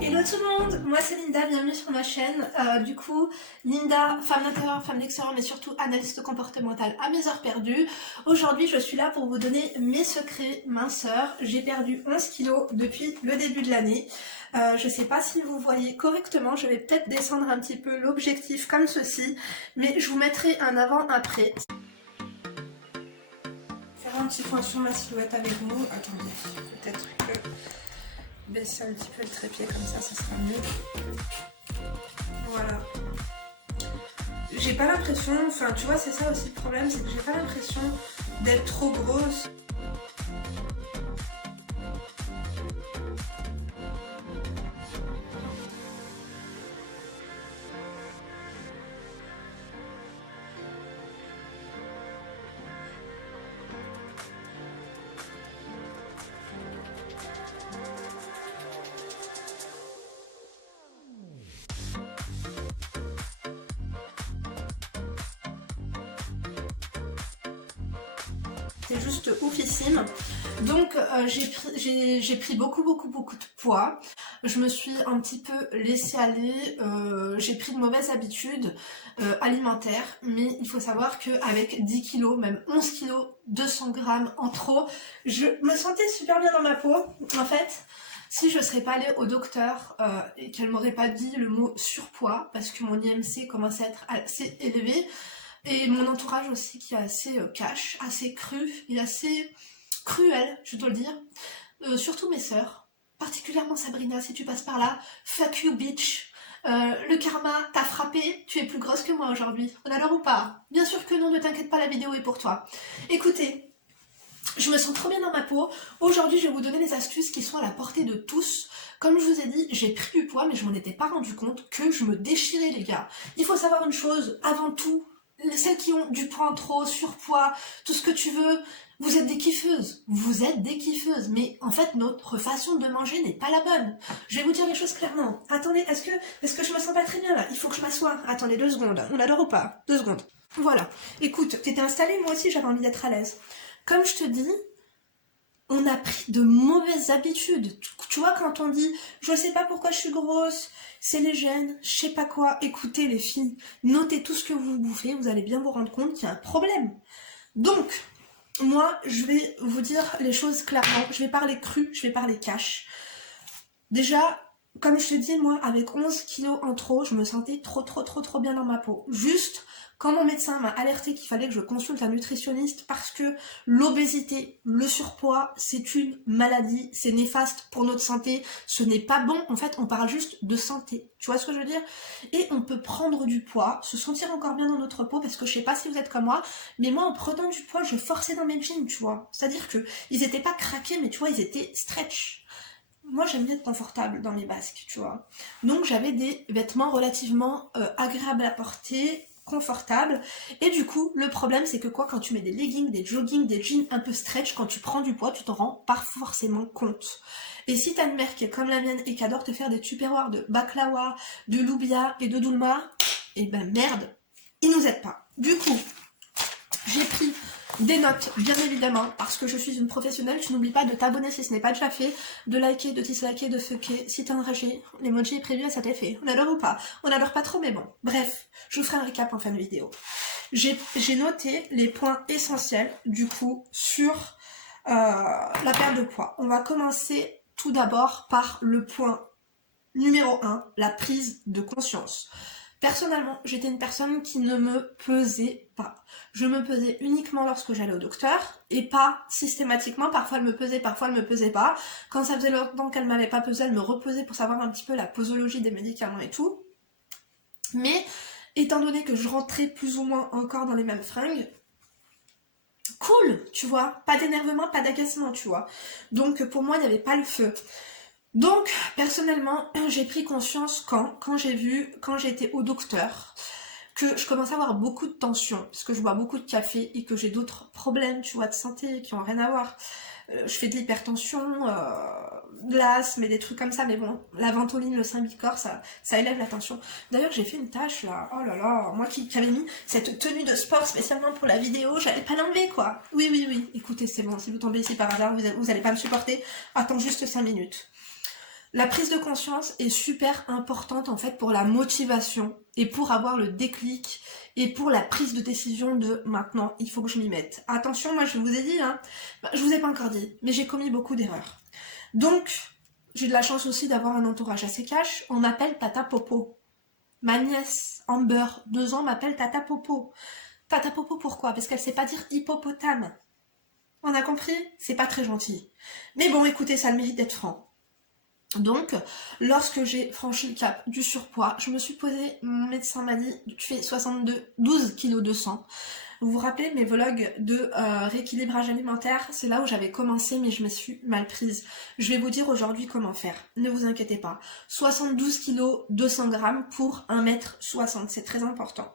Hello tout le monde, moi c'est Linda, bienvenue sur ma chaîne. Du coup, Linda, femme d'intérieur, femme d'extérieur, mais surtout analyste comportementale à mes heures perdues. Aujourd'hui, je suis là pour vous donner mes secrets minceur. J'ai perdu 11 kilos depuis le début de l'année. Je sais pas si vous voyez correctement, je vais peut-être descendre un petit peu l'objectif comme ceci, mais je vous mettrai un avant-après. Faire un petit point sur ma silhouette avec vous. Attendez, peut-être que baisser un petit peu le trépied comme ça sera mieux. Voilà. J'ai pas l'impression, enfin tu vois c'est ça aussi le problème, c'est que j'ai pas l'impression d'être trop grosse. C'est juste oufissime. Donc j'ai pris beaucoup de poids. Je me suis un petit peu laissée aller. J'ai pris de mauvaises habitudes alimentaires. Mais il faut savoir qu'avec 10 kilos, même 11 kilos, 200 grammes en trop, je me sentais super bien dans ma peau. En fait, si je serais pas allée au docteur et qu'elle m'aurait pas dit le mot surpoids, parce que mon IMC commence à être assez élevé, et mon entourage aussi qui est assez cash, assez cru et assez cruel, je dois le dire. Surtout mes sœurs, particulièrement Sabrina, si tu passes par là, fuck you bitch. Le karma t'a frappé, tu es plus grosse que moi aujourd'hui. On a l'heure ou pas? Bien sûr que non, ne t'inquiète pas, la vidéo est pour toi. Écoutez, je me sens trop bien dans ma peau. Aujourd'hui, je vais vous donner des astuces qui sont à la portée de tous. Comme je vous ai dit, j'ai pris du poids, mais je m'en étais pas rendu compte que je me déchirais, les gars. Il faut savoir une chose, avant tout, celles qui ont du poids en trop, surpoids, tout ce que tu veux, vous êtes des kiffeuses. Vous êtes des kiffeuses. Mais en fait, notre façon de manger n'est pas la bonne. Je vais vous dire les choses clairement. Attendez, est-ce que je me sens pas très bien là? Il faut que je m'assoie. Attendez 2 secondes. On adore ou pas? 2 secondes. Voilà. Écoute, t'étais installée, moi aussi j'avais envie d'être à l'aise. Comme je te dis, on a pris de mauvaises habitudes. Tu vois, quand on dit « je sais pas pourquoi je suis grosse, c'est les gènes, je sais pas quoi », écoutez les filles, notez tout ce que vous bouffez, vous allez bien vous rendre compte qu'il y a un problème. Donc, moi, je vais vous dire les choses clairement, je vais parler cru, je vais parler cash. Déjà, comme je te dis, moi, avec 11 kilos en trop, je me sentais trop bien dans ma peau. Juste, quand mon médecin m'a alerté qu'il fallait que je consulte un nutritionniste parce que l'obésité, le surpoids, c'est une maladie, c'est néfaste pour notre santé, ce n'est pas bon, en fait on parle juste de santé, tu vois ce que je veux dire? Et on peut prendre du poids, se sentir encore bien dans notre peau, parce que je sais pas si vous êtes comme moi, mais moi en prenant du poids, je forçais dans mes jeans, tu vois, c'est-à-dire que ils étaient pas craqués, mais tu vois, ils étaient stretch. Moi j'aime bien être confortable dans mes basques, tu vois. Donc j'avais des vêtements relativement agréables à porter, confortables. Et du coup, le problème c'est que quand tu mets des leggings, des joggings, des jeans un peu stretch, quand tu prends du poids, tu t'en rends pas forcément compte. Et si t'as une mère qui est comme la mienne et qui adore te faire des tupperwares de baklawa, de loubia et de doulma, et ben merde, ils nous aident pas. Du coup, j'ai pris des notes, bien évidemment, parce que je suis une professionnelle. Tu n'oublies pas de t'abonner si ce n'est pas déjà fait, de liker, de disliker, de fucker. Si t'es enragé, l'emoji est prévu à cet effet. On adore ou pas? On adore pas trop, mais bon. Bref, je vous ferai un récap en fin de vidéo. J'ai noté les points essentiels, du coup, sur la perte de poids. On va commencer tout d'abord par le point numéro 1, la prise de conscience. Personnellement, j'étais une personne qui ne me pesait pas. Je me pesais uniquement lorsque j'allais au docteur, et pas systématiquement. Parfois elle me pesait, parfois elle me pesait pas. Quand ça faisait longtemps qu'elle m'avait pas pesé, elle me repesait pour savoir un petit peu la posologie des médicaments et tout. Mais, étant donné que je rentrais plus ou moins encore dans les mêmes fringues, cool, tu vois, pas d'énervement, pas d'agacement, tu vois. Donc pour moi, il n'y avait pas le feu. Donc, personnellement, j'ai pris conscience quand j'ai été au docteur, que je commençais à avoir beaucoup de tension, parce que je bois beaucoup de café et que j'ai d'autres problèmes, tu vois, de santé qui ont rien à voir. Je fais de l'hypertension, de l'asthme et des trucs comme ça, mais bon, la ventoline, le Symbicort, ça élève la tension. D'ailleurs, j'ai fait une tâche là, oh là là, moi qui avais mis cette tenue de sport spécialement pour la vidéo, j'allais pas l'enlever quoi. Oui, écoutez, c'est bon, si vous tombez ici par hasard, vous allez pas me supporter, attends juste 5 minutes. La prise de conscience est super importante en fait pour la motivation et pour avoir le déclic et pour la prise de décision de maintenant, il faut que je m'y mette. Attention, moi je vous ai dit, hein, je vous ai pas encore dit, mais j'ai commis beaucoup d'erreurs. Donc, j'ai de la chance aussi d'avoir un entourage assez cash. On m'appelle Tata Popo. Ma nièce, Amber, 2 ans, m'appelle Tata Popo. Tata Popo pourquoi? Parce qu'elle sait pas dire hippopotame. On a compris? C'est pas très gentil. Mais bon, écoutez, ça a le mérite d'être franc. Donc, lorsque j'ai franchi le cap du surpoids, je me suis posée, mon médecin m'a dit, tu fais 12 kg de sang. Vous vous rappelez mes vlogs de rééquilibrage alimentaire, c'est là où j'avais commencé mais je me suis mal prise. Je vais vous dire aujourd'hui comment faire, ne vous inquiétez pas. 72 kg 200 grammes pour 1m60, c'est très important.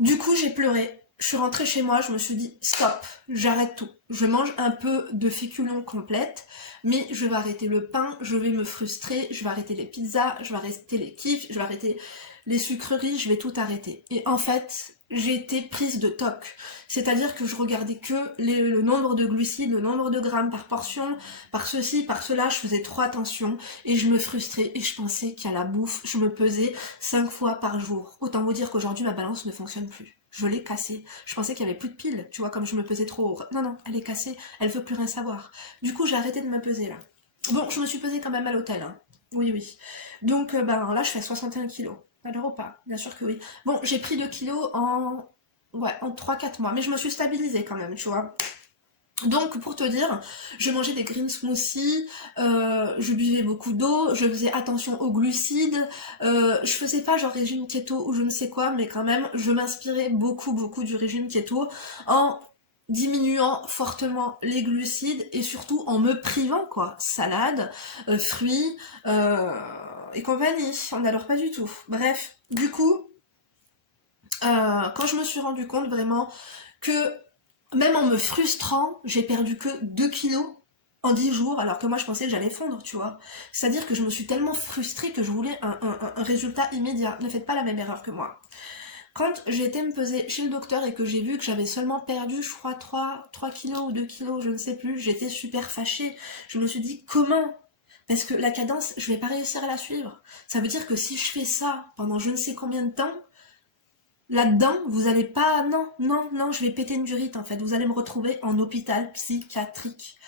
Du coup j'ai pleuré, je suis rentrée chez moi, je me suis dit stop, j'arrête tout. Je mange un peu de féculents complète, mais je vais arrêter le pain, je vais me frustrer, je vais arrêter les pizzas, je vais arrêter les kiffs, je vais arrêter les sucreries, je vais tout arrêter. Et en fait, j'ai été prise de toc. C'est-à-dire que je regardais que le nombre de glucides, le nombre de grammes par portion, par ceci, par cela, je faisais trop attention et je me frustrais et je pensais qu'à la bouffe, je me pesais 5 fois par jour. Autant vous dire qu'aujourd'hui, ma balance ne fonctionne plus. Je l'ai cassée. Je pensais qu'il y avait plus de piles, tu vois, comme je me pesais trop. Non, non, elle est cassée, elle veut plus rien savoir. Du coup, j'ai arrêté de me peser là. Bon, je me suis pesée quand même à l'hôtel, hein. Oui, oui. Donc, là, je fais 61 kilos. À l'euro pas, bien sûr que oui. Bon, j'ai pris 2 kilos en 3-4 mois, mais je me suis stabilisée quand même, tu vois. Donc, pour te dire, je mangeais des green smoothies, je buvais beaucoup d'eau, je faisais attention aux glucides, je faisais pas genre régime keto ou je ne sais quoi, mais quand même, je m'inspirais beaucoup du régime keto en diminuant fortement les glucides et surtout en me privant, quoi. Salade, fruits et compagnie, on n'adore pas du tout. Bref, du coup, quand je me suis rendu compte vraiment que même en me frustrant, j'ai perdu que 2 kilos en 10 jours, alors que moi je pensais que j'allais fondre, tu vois. C'est-à-dire que je me suis tellement frustrée que je voulais un résultat immédiat. Ne faites pas la même erreur que moi. Quand j'ai été me peser chez le docteur et que j'ai vu que j'avais seulement perdu, je crois, 3 kilos ou 2 kilos, je ne sais plus, j'étais super fâchée. Je me suis dit, comment? Parce que la cadence, je vais pas réussir à la suivre. Ça veut dire que si je fais ça pendant je ne sais combien de temps, là-dedans, vous allez pas... Non, je vais péter une durite en fait. Vous allez me retrouver en hôpital psychiatrique.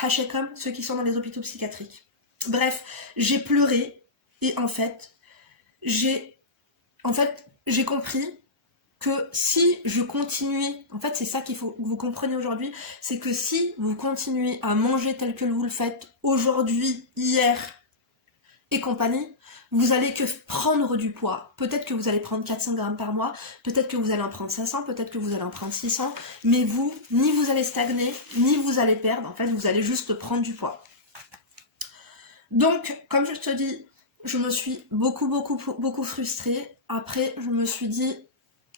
Hachem, ceux qui sont dans les hôpitaux psychiatriques. Bref, j'ai pleuré et en fait, j'ai compris que si je continuais, en fait c'est ça qu'il faut que vous compreniez aujourd'hui, c'est que si vous continuez à manger tel que vous le faites aujourd'hui, hier et compagnie, vous allez que prendre du poids. Peut-être que vous allez prendre 400 grammes par mois, peut-être que vous allez en prendre 500, peut-être que vous allez en prendre 600, mais vous, ni vous allez stagner, ni vous allez perdre, en fait vous allez juste prendre du poids. Donc, comme je te dis, je me suis beaucoup frustrée. Après, je me suis dit,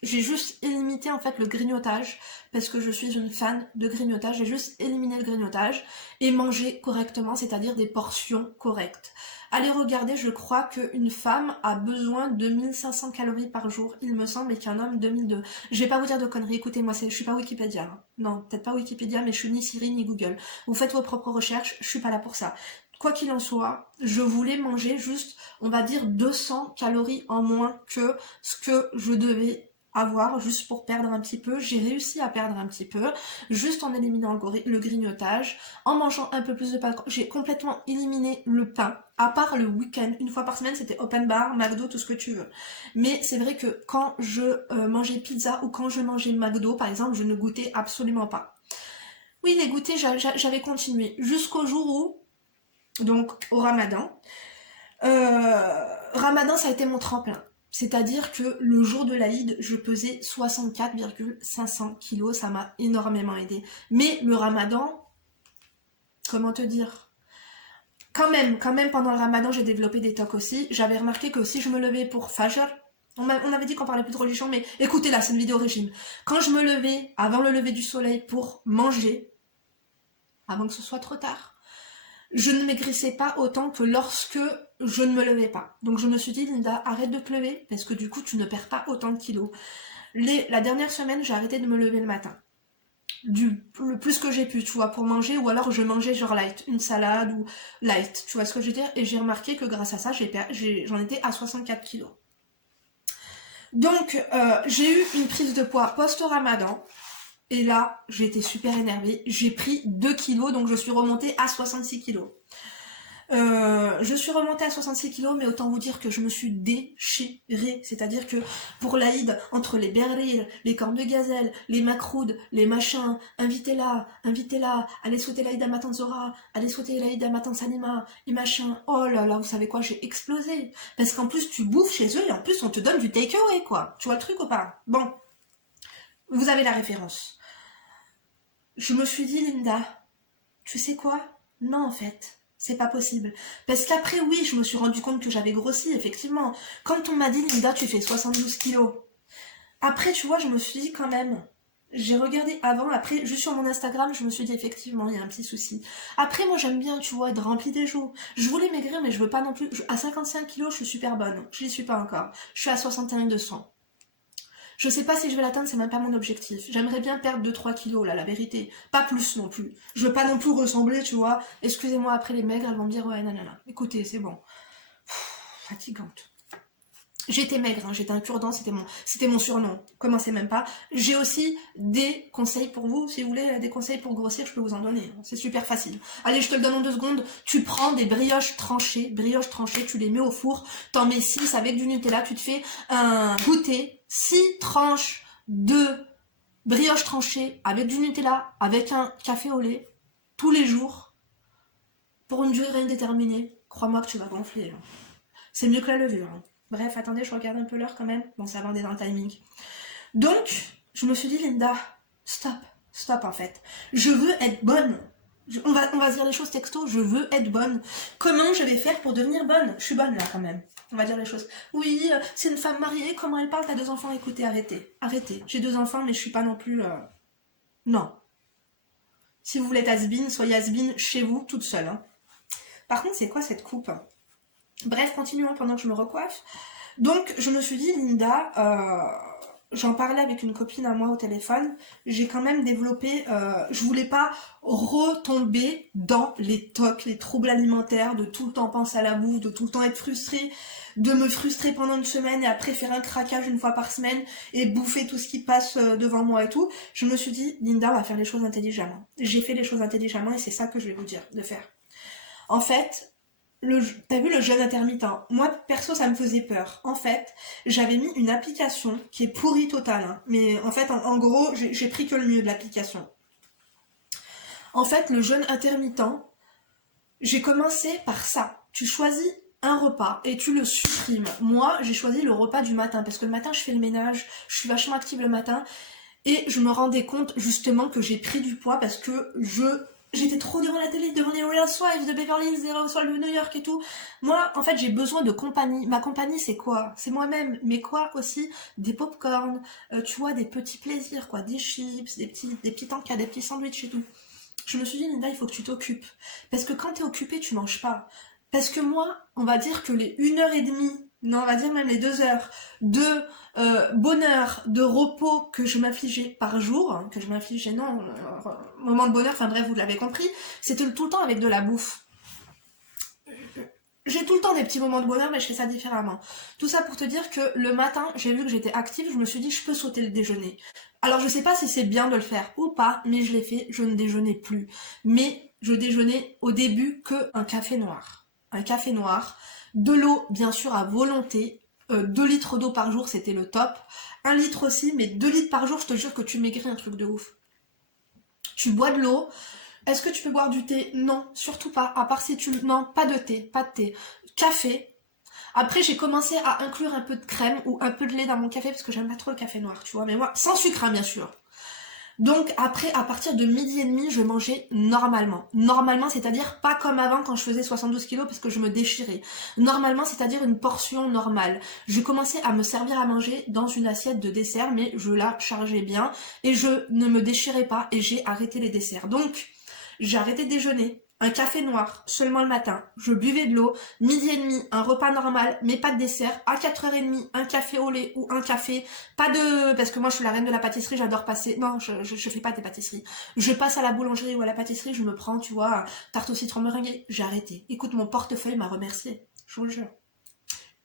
j'ai juste éliminé en fait le grignotage, parce que je suis une fan de grignotage, j'ai juste éliminé le grignotage et manger correctement, c'est-à-dire des portions correctes. Allez regarder, je crois qu'une femme a besoin de 1500 calories par jour, il me semble, et qu'un homme 2002. Je vais pas vous dire de conneries, écoutez, moi je suis pas Wikipédia. Hein. Non, peut-être pas Wikipédia, mais je suis ni Siri ni Google. Vous faites vos propres recherches, je suis pas là pour ça. Quoi qu'il en soit, je voulais manger juste, on va dire, 200 calories en moins que ce que je devais avoir juste pour perdre un petit peu. J'ai réussi à perdre un petit peu juste en éliminant le grignotage, en mangeant un peu plus de pain. J'ai complètement éliminé le pain, à part le week-end, une fois par semaine c'était open bar, McDo, tout ce que tu veux. Mais c'est vrai que quand je mangeais pizza ou quand je mangeais McDo par exemple, je ne goûtais absolument pas. Oui, les goûters j'avais continué jusqu'au jour où, donc au Ramadan, Ramadan ça a été mon tremplin. C'est-à-dire que le jour de l'Aïd, je pesais 64,500 kilos, ça m'a énormément aidé. Mais le Ramadan, comment te dire, quand même, pendant le Ramadan, j'ai développé des tocs aussi. J'avais remarqué que si je me levais pour Fajr, on avait dit qu'on parlait plus de religion, mais écoutez là, c'est une vidéo régime. Quand je me levais, avant le lever du soleil, pour manger, avant que ce soit trop tard, je ne maigrissais pas autant que lorsque je ne me levais pas. Donc je me suis dit, Linda, arrête de te lever, parce que du coup, tu ne perds pas autant de kilos. La dernière semaine, j'ai arrêté de me lever le matin. le plus que j'ai pu, tu vois, pour manger, ou alors je mangeais genre light, une salade ou light, tu vois ce que je veux dire. Et j'ai remarqué que grâce à ça, j'en étais à 64 kilos. Donc, j'ai eu une prise de poids post-ramadan. Et là, j'ai été super énervée. J'ai pris 2 kilos, donc je suis remontée à 66 kilos. Je suis remontée à 66 kilos, mais autant vous dire que je me suis déchirée. C'est-à-dire que pour l'Aïd, entre les berlines, les cornes de gazelle, les macroudes, les machins, invitez-la, allez souhaiter l'Aïd à ma tante Zora, allez souhaiter l'Aïd à ma tante Sanima, et machin. Oh là là, vous savez quoi, j'ai explosé. Parce qu'en plus, tu bouffes chez eux et en plus, on te donne du take-away, quoi. Tu vois le truc ou pas? Bon, vous avez la référence. Je me suis dit, Linda, tu sais quoi? Non, en fait. C'est pas possible. Parce qu'après, oui, je me suis rendu compte que j'avais grossi, effectivement. Quand on m'a dit, Linda, tu fais 72 kilos. Après, tu vois, je me suis dit quand même. J'ai regardé avant, après, juste sur mon Instagram, je me suis dit, effectivement, il y a un petit souci. Après, moi, j'aime bien, tu vois, être remplie des joues. Je voulais maigrir, mais je veux pas non plus. À 55 kilos, je suis super bonne. Je n'y suis pas encore. Je suis à 61,200. Je sais pas si je vais l'atteindre, c'est même pas mon objectif. J'aimerais bien perdre 2-3 kilos, là, la vérité. Pas plus non plus. Je veux pas non plus ressembler, tu vois. Excusez-moi, après les maigres, elles vont me dire, ouais, nanana. Écoutez, c'est bon. Fatigante. J'étais maigre, hein, j'étais un cure-dent, c'était mon surnom. Commencez même pas. J'ai aussi des conseils pour vous. Si vous voulez des conseils pour grossir, je peux vous en donner. C'est super facile. Allez, je te le donne en 2 secondes. Tu prends des brioches tranchées, tu les mets au four. T'en mets 6 avec du Nutella. Tu te fais un goûter. 6 tranches de brioches tranchées avec du Nutella, avec un café au lait, tous les jours, pour une durée indéterminée. Crois-moi que tu vas gonfler. Hein. C'est mieux que la levure. Hein. Bref, attendez, je regarde un peu l'heure quand même. Bon, ça va, on est dans le timing. Donc, je me suis dit, Linda, stop en fait. Je veux être bonne. On va se dire les choses texto, je veux être bonne. Comment je vais faire pour devenir bonne? Je suis bonne là quand même. On va dire les choses. Oui, c'est une femme mariée, comment elle parle, t'as 2 enfants, écoutez, arrêtez. J'ai 2 enfants, mais je suis pas non plus... Non. Si vous voulez être has-been, soyez has-been chez vous, toute seule. Hein. Par contre, c'est quoi cette coupe? Bref, continuons pendant que je me recoiffe. Donc, je me suis dit, Linda, j'en parlais avec une copine à moi au téléphone, j'ai quand même développé, je voulais pas retomber dans les tocs, les troubles alimentaires, de tout le temps penser à la bouffe, de tout le temps être frustrée, de me frustrer pendant une semaine et après faire un craquage une fois par semaine et bouffer tout ce qui passe devant moi et tout. Je me suis dit, Linda, on va faire les choses intelligemment. J'ai fait les choses intelligemment et c'est ça que je vais vous dire de faire. En fait, t'as vu le jeûne intermittent? Moi, perso, ça me faisait peur. En fait, j'avais mis une application qui est pourrie totale. Hein. Mais en fait, en gros, j'ai pris que le mieux de l'application. En fait, le jeûne intermittent, j'ai commencé par ça. Tu choisis un repas et tu le supprimes. Moi, j'ai choisi le repas du matin parce que le matin, je fais le ménage, je suis vachement active le matin et je me rendais compte justement que j'ai pris du poids parce que j'étais trop devant la télé, devant les Real Housewives de Beverly Hills, les Real Housewives de New York et tout. Moi, en fait, j'ai besoin de compagnie. Ma compagnie, c'est quoi? C'est moi-même. Mais quoi aussi? Des pop-corn, tu vois, des petits plaisirs, quoi. Des chips, des petits encas, des petits sandwichs et tout. Je me suis dit, Linda, il faut que tu t'occupes. Parce que quand t'es occupée, tu manges pas. Parce que moi, on va dire que les 1h30, non, on va dire même les 2 heures de bonheur, de repos que je m'infligeais par jour, hein, que je m'infligeais, non, moment de bonheur, enfin bref, vous l'avez compris, c'était tout le temps avec de la bouffe. J'ai tout le temps des petits moments de bonheur, mais je fais ça différemment. Tout ça pour te dire que le matin, j'ai vu que j'étais active, je me suis dit, je peux sauter le déjeuner. Alors je sais pas si c'est bien de le faire ou pas, mais je l'ai fait, je ne déjeunais plus. Mais je déjeunais au début que un café noir. Un café noir, de l'eau bien sûr à volonté, 2 litres d'eau par jour c'était le top, 1 litre aussi, mais 2 litres par jour, je te jure que tu maigris un truc de ouf. Tu bois de l'eau. Est-ce que tu peux boire du thé? Non, surtout pas, à part si tu... Non, pas de thé. Café. Après, j'ai commencé à inclure un peu de crème ou un peu de lait dans mon café parce que j'aime pas trop le café noir, tu vois, mais moi, sans sucre, hein, bien sûr. Donc après, à partir de 12h30, je mangeais normalement. Normalement, c'est-à-dire pas comme avant quand je faisais 72 kilos parce que je me déchirais. Normalement, c'est-à-dire une portion normale. Je commençais à me servir à manger dans une assiette de dessert, mais je la chargeais bien et je ne me déchirais pas et j'ai arrêté les desserts. Donc, j'ai arrêté de déjeuner. un café noir, seulement le matin. Je buvais de l'eau, midi et demi, un repas normal, mais pas de dessert. À 4h30, un café au lait ou un café. Pas de... Parce que moi, je suis la reine de la pâtisserie, j'adore passer... Non, je fais pas des pâtisseries. Je passe à la boulangerie ou à la pâtisserie, je me prends, tu vois, tarte au citron meringuée. J'ai arrêté. Écoute, mon portefeuille m'a remercié. Je vous le jure.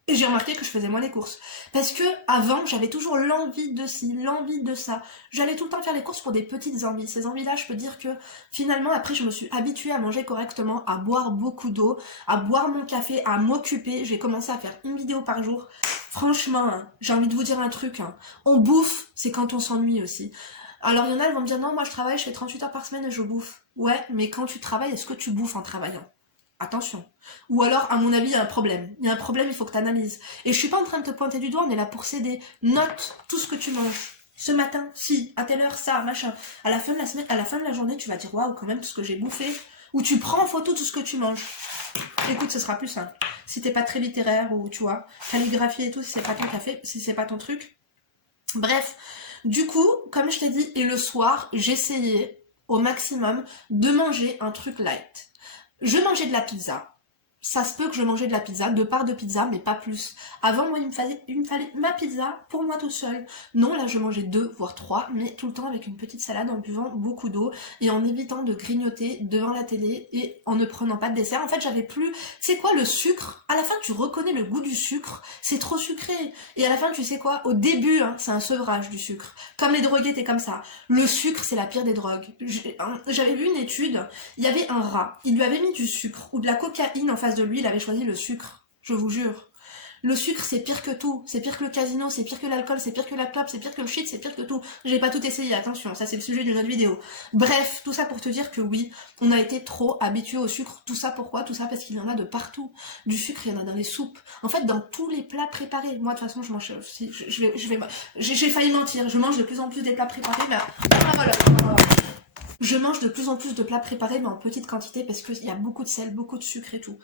Et j'ai remarqué que je faisais moins les courses. Parce que avant, j'avais toujours l'envie de ci, l'envie de ça. J'allais tout le temps faire les courses pour des petites envies. Ces envies-là, je peux dire que finalement, après, je me suis habituée à manger correctement, à boire beaucoup d'eau, à boire mon café, à m'occuper. J'ai commencé à faire une vidéo par jour. Franchement, hein, j'ai envie de vous dire un truc. Hein. On bouffe, c'est quand on s'ennuie aussi. Alors, il y en a, elles vont me dire, non, moi je travaille, je fais 38 heures par semaine et je bouffe. Ouais, mais quand tu travailles, est-ce que tu bouffes en travaillant ? Attention. Ou alors, à mon avis, il y a un problème. Il y a un problème, il faut que tu analyses. Et je suis pas en train de te pointer du doigt, on est là pour s'aider. Note tout ce que tu manges. Ce matin, si, à telle heure, ça, machin. À la fin de la semaine, à la fin de la journée, tu vas dire, waouh, quand même, tout ce que j'ai bouffé. Ou tu prends en photo tout ce que tu manges. Écoute, ce sera plus simple. Si t'es pas très littéraire ou, tu vois, calligraphie et tout, si c'est pas ton café, si c'est pas ton truc. Bref. Du coup, comme je t'ai dit, et le soir, j'essayais au maximum de manger un truc light. Je mangeais de la pizza. Ça se peut que je mangeais de la pizza, 2 parts de pizza, mais pas plus. Avant, moi, il me fallait ma pizza pour moi tout seul. Non, là, je mangeais 2, voire 3, mais tout le temps avec une petite salade, en buvant beaucoup d'eau et en évitant de grignoter devant la télé et en ne prenant pas de dessert. En fait, j'avais plus... C'est quoi le sucre ? À la fin, tu reconnais le goût du sucre. C'est trop sucré. Et à la fin, tu sais quoi ? Au début, hein, c'est un sevrage du sucre. Comme les drogués, t'es comme ça. Le sucre, c'est la pire des drogues. J'avais vu une étude, il y avait un rat. Il lui avait mis du sucre ou de la cocaïne en face de lui, il avait choisi le sucre, je vous jure. Le sucre, c'est pire que tout, c'est pire que le casino, c'est pire que l'alcool, c'est pire que la clope, c'est pire que le shit, c'est pire que tout. J'ai pas tout essayé, attention, ça c'est le sujet d'une autre vidéo. Bref, tout ça pour te dire que oui, on a été trop habitués au sucre. Tout ça pourquoi ? Tout ça parce qu'il y en a de partout. Du sucre, il y en a dans les soupes. En fait, dans tous les plats préparés. Moi, de toute façon, je mange... J'ai failli mentir, je mange de plus en plus des plats préparés, mais... voilà. Je mange de plus en plus de plats préparés, mais en petite quantité, parce qu'il y a beaucoup de sel, beaucoup de sucre et tout.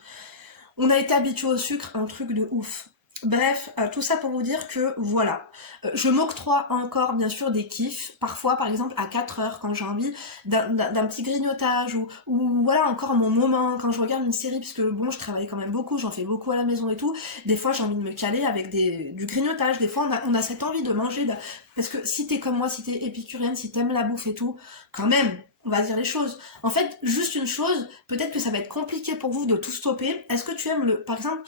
On a été habitué au sucre, un truc de ouf. Bref, tout ça pour vous dire que voilà. Je m'octroie encore bien sûr des kiffs, parfois par exemple à 4 heures quand j'ai envie d'un petit grignotage ou voilà encore mon moment quand je regarde une série, puisque bon je travaille quand même beaucoup, j'en fais beaucoup à la maison et tout, des fois j'ai envie de me caler avec du grignotage, des fois on a cette envie de manger, parce que si t'es comme moi, si t'es épicurienne, si t'aimes la bouffe et tout, quand même, on va dire les choses. En fait, juste une chose, peut-être que ça va être compliqué pour vous de tout stopper. Est-ce que tu aimes par exemple,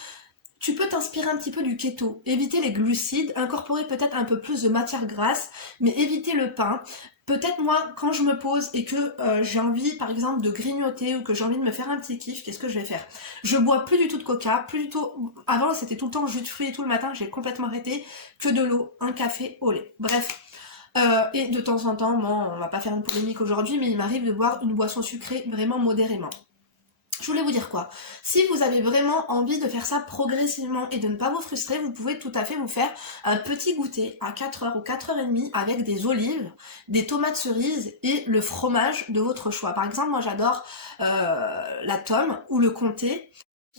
tu peux t'inspirer un petit peu du keto, éviter les glucides, incorporer peut-être un peu plus de matière grasse, mais éviter le pain. Peut-être moi, quand je me pose et que j'ai envie, par exemple, de grignoter ou que j'ai envie de me faire un petit kiff, qu'est-ce que je vais faire ? Je bois plus du tout de coca, plus du tout... Avant, c'était tout le temps jus de fruits et tout le matin, j'ai complètement arrêté, que de l'eau, un café au lait. Bref. Et de temps en temps, bon, on va pas faire une polémique aujourd'hui, mais il m'arrive de boire une boisson sucrée vraiment modérément. Je voulais vous dire quoi ? Si vous avez vraiment envie de faire ça progressivement et de ne pas vous frustrer, vous pouvez tout à fait vous faire un petit goûter à 4h ou 4h30 avec des olives, des tomates cerises et le fromage de votre choix. Par exemple, moi j'adore la Tome ou le Comté.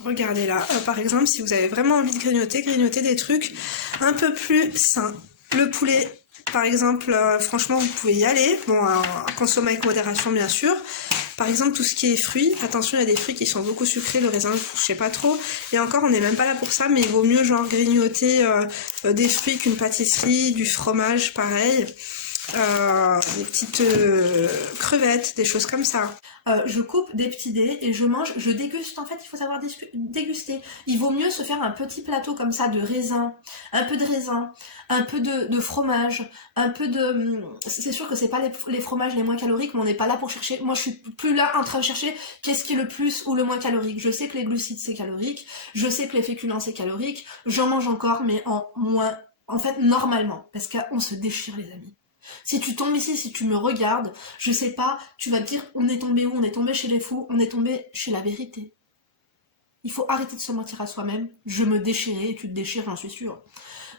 Regardez là, par exemple, si vous avez vraiment envie de grignoter des trucs un peu plus sains. Le poulet, par exemple, franchement, vous pouvez y aller. Bon, à consommer avec modération, bien sûr. Par exemple, tout ce qui est fruits, attention, il y a des fruits qui sont beaucoup sucrés, le raisin, je sais pas trop. Et encore, on n'est même pas là pour ça, mais il vaut mieux genre grignoter des fruits qu'une pâtisserie, du fromage, pareil. Des petites crevettes, des choses comme ça. Je coupe des petits dés et je mange, je déguste. En fait, il faut savoir déguster. Il vaut mieux se faire un petit plateau comme ça de raisin, un peu de fromage, un peu de... C'est sûr que c'est pas les fromages les moins caloriques, mais on n'est pas là pour chercher. Moi, je suis plus là en train de chercher qu'est-ce qui est le plus ou le moins calorique. Je sais que les glucides, c'est calorique. Je sais que les féculents, c'est calorique. J'en mange encore, mais en moins... En fait, normalement. Parce qu'on se déchire, les amis. Si tu tombes ici, si tu me regardes, je sais pas, tu vas te dire on est tombé où ? On est tombé chez les fous, on est tombé chez la vérité. Il faut arrêter de se mentir à soi-même. Je me déchirais et tu te déchires, j'en suis sûre.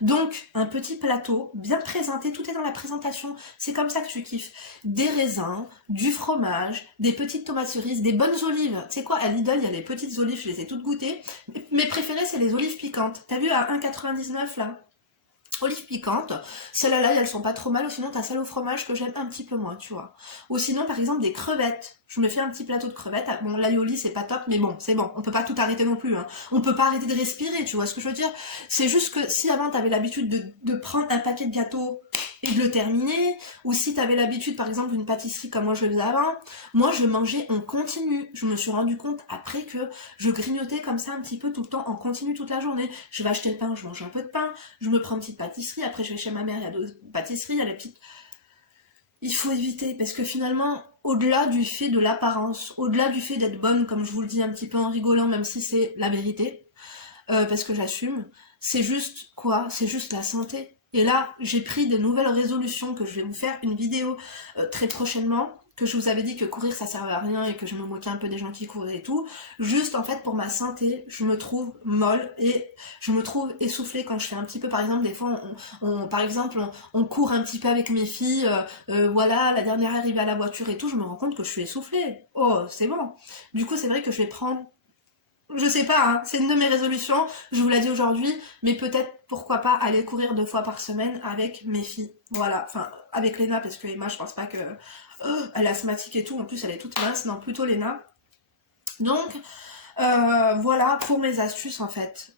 Donc, un petit plateau, bien présenté, tout est dans la présentation, c'est comme ça que tu kiffes. Des raisins, du fromage, des petites tomates cerises, des bonnes olives. Tu sais quoi, à Lidl, il y a les petites olives, je les ai toutes goûtées. Mes préférées, c'est les olives piquantes. T'as vu à 1,99 là ? Olives piquantes, celles-là, elles sont pas trop mal, ou sinon t'as celle au fromage que j'aime un petit peu moins, tu vois. Ou sinon, par exemple, des crevettes. Je me fais un petit plateau de crevettes. Bon, l'aioli, c'est pas top, mais bon, c'est bon. On peut pas tout arrêter non plus. Hein. On peut pas arrêter de respirer, tu vois ce que je veux dire? C'est juste que si avant, t'avais l'habitude de prendre un paquet de gâteaux et de le terminer, ou si t'avais l'habitude, par exemple, d'une pâtisserie comme moi je le faisais avant, moi, je mangeais en continu. Je me suis rendu compte après que je grignotais comme ça un petit peu tout le temps, en continu toute la journée. Je vais acheter le pain, je mange un peu de pain, je me prends une petite pâtisserie, après je vais chez ma mère, il y a d'autres pâtisseries, il y a les petites... Il faut éviter, parce que finalement, au-delà du fait de l'apparence, au-delà du fait d'être bonne, comme je vous le dis un petit peu en rigolant, même si c'est la vérité, parce que j'assume, c'est juste quoi? C'est juste la santé. Et là, j'ai pris de nouvelles résolutions que je vais vous faire une vidéo très prochainement, que je vous avais dit que courir ça servait à rien et que je me moquais un peu des gens qui couraient et tout. Juste en fait pour ma santé, je me trouve molle et je me trouve essoufflée quand je fais un petit peu, par exemple des fois on court un petit peu avec mes filles, voilà, la dernière arrivée à la voiture et tout, je me rends compte que je suis essoufflée. Oh, c'est bon. Du coup c'est vrai que je vais prendre, je sais pas, hein, c'est une de mes résolutions, je vous l'ai dit aujourd'hui, mais peut-être, pourquoi pas, aller courir 2 fois par semaine avec mes filles. Voilà, enfin, avec Léna, parce que Emma, je pense pas que... elle est asthmatique et tout, en plus elle est toute mince, non, plutôt Léna. Donc, voilà pour mes astuces en fait.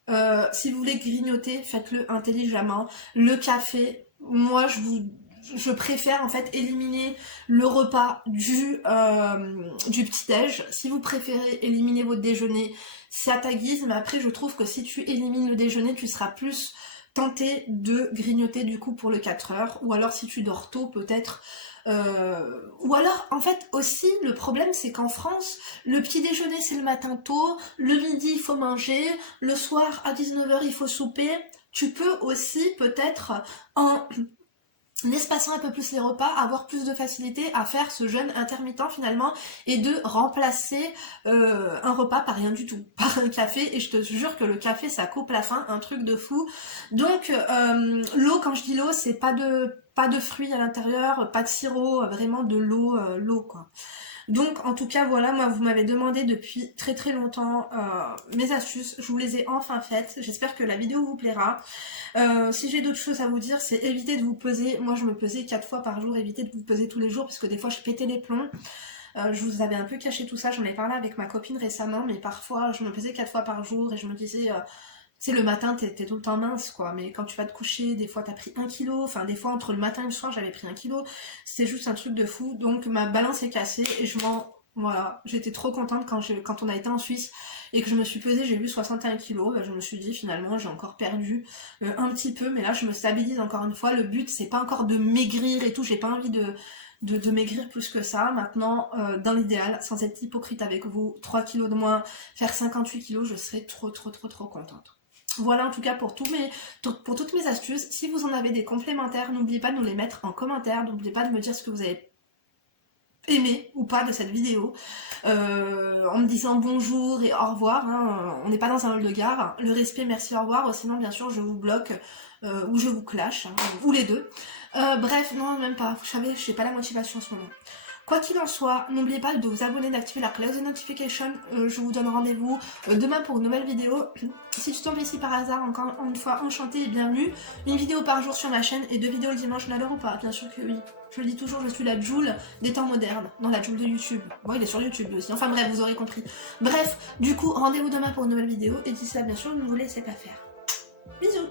Si vous voulez grignoter, faites-le intelligemment. Le café, moi je préfère en fait éliminer le repas du petit-déj. Si vous préférez éliminer votre déjeuner, c'est à ta guise, mais après je trouve que si tu élimines le déjeuner, tu seras plus tenté de grignoter du coup pour le 4 heures, ou alors si tu dors tôt peut-être, ou alors en fait aussi le problème c'est qu'en France le petit déjeuner c'est le matin tôt, le midi il faut manger, le soir à 19h il faut souper. Tu peux aussi peut-être en espaçant un peu plus les repas, avoir plus de facilité à faire ce jeûne intermittent finalement et de remplacer un repas par rien du tout, par un café, et je te jure que le café ça coupe la faim, un truc de fou. Donc l'eau, quand je dis l'eau, c'est pas de fruits à l'intérieur, pas de sirop, vraiment de l'eau, l'eau quoi. Donc en tout cas voilà, moi vous m'avez demandé depuis très très longtemps mes astuces, je vous les ai enfin faites, j'espère que la vidéo vous plaira. Si j'ai d'autres choses à vous dire, c'est éviter de vous peser, moi je me pesais 4 fois par jour, éviter de vous peser tous les jours parce que des fois je pétais les plombs. Je vous avais un peu caché tout ça, j'en ai parlé avec ma copine récemment, mais parfois je me pesais 4 fois par jour et je me disais... tu sais, le matin, t'es tout le temps mince, quoi. Mais quand tu vas te coucher, des fois, t'as pris 1 kilo. Enfin, des fois, entre le matin et le soir, j'avais pris 1 kilo. C'était juste un truc de fou. Donc, ma balance est cassée et je m'en... Voilà. J'étais trop contente quand on a été en Suisse et que je me suis pesée, j'ai vu 61 kilos. Bah, je me suis dit, finalement, j'ai encore perdu un petit peu. Mais là, je me stabilise encore une fois. Le but, c'est pas encore de maigrir et tout. J'ai pas envie de maigrir plus que ça. Maintenant, dans l'idéal, sans être hypocrite avec vous, 3 kilos de moins, faire 58 kilos, je serais trop contente. Voilà en tout cas pour toutes mes astuces. Si vous en avez des complémentaires, n'oubliez pas de nous les mettre en commentaire. N'oubliez pas de me dire ce que vous avez aimé ou pas de cette vidéo. En me disant bonjour et au revoir. Hein. On n'est pas dans un hall de gare. Le respect, merci, au revoir. Sinon, bien sûr, je vous bloque ou je vous clash. Hein, ou les deux. Bref, non, même pas. Vous savez, je n'ai pas la motivation en ce moment. Quoi qu'il en soit, n'oubliez pas de vous abonner, d'activer la cloche de notification. Je vous donne rendez-vous demain pour une nouvelle vidéo. Si tu tombes ici par hasard, encore une fois, enchantée et bienvenue. Une vidéo par jour sur ma chaîne et 2 vidéos le dimanche, l'heure ou pas? Bien sûr que oui. Je le dis toujours, je suis la Joule des temps modernes. Non, la Joule de YouTube. Bon, il est sur YouTube aussi. Enfin bref, vous aurez compris. Bref, du coup, rendez-vous demain pour une nouvelle vidéo. Et d'ici là, bien sûr, ne vous laissez pas faire. Bisous.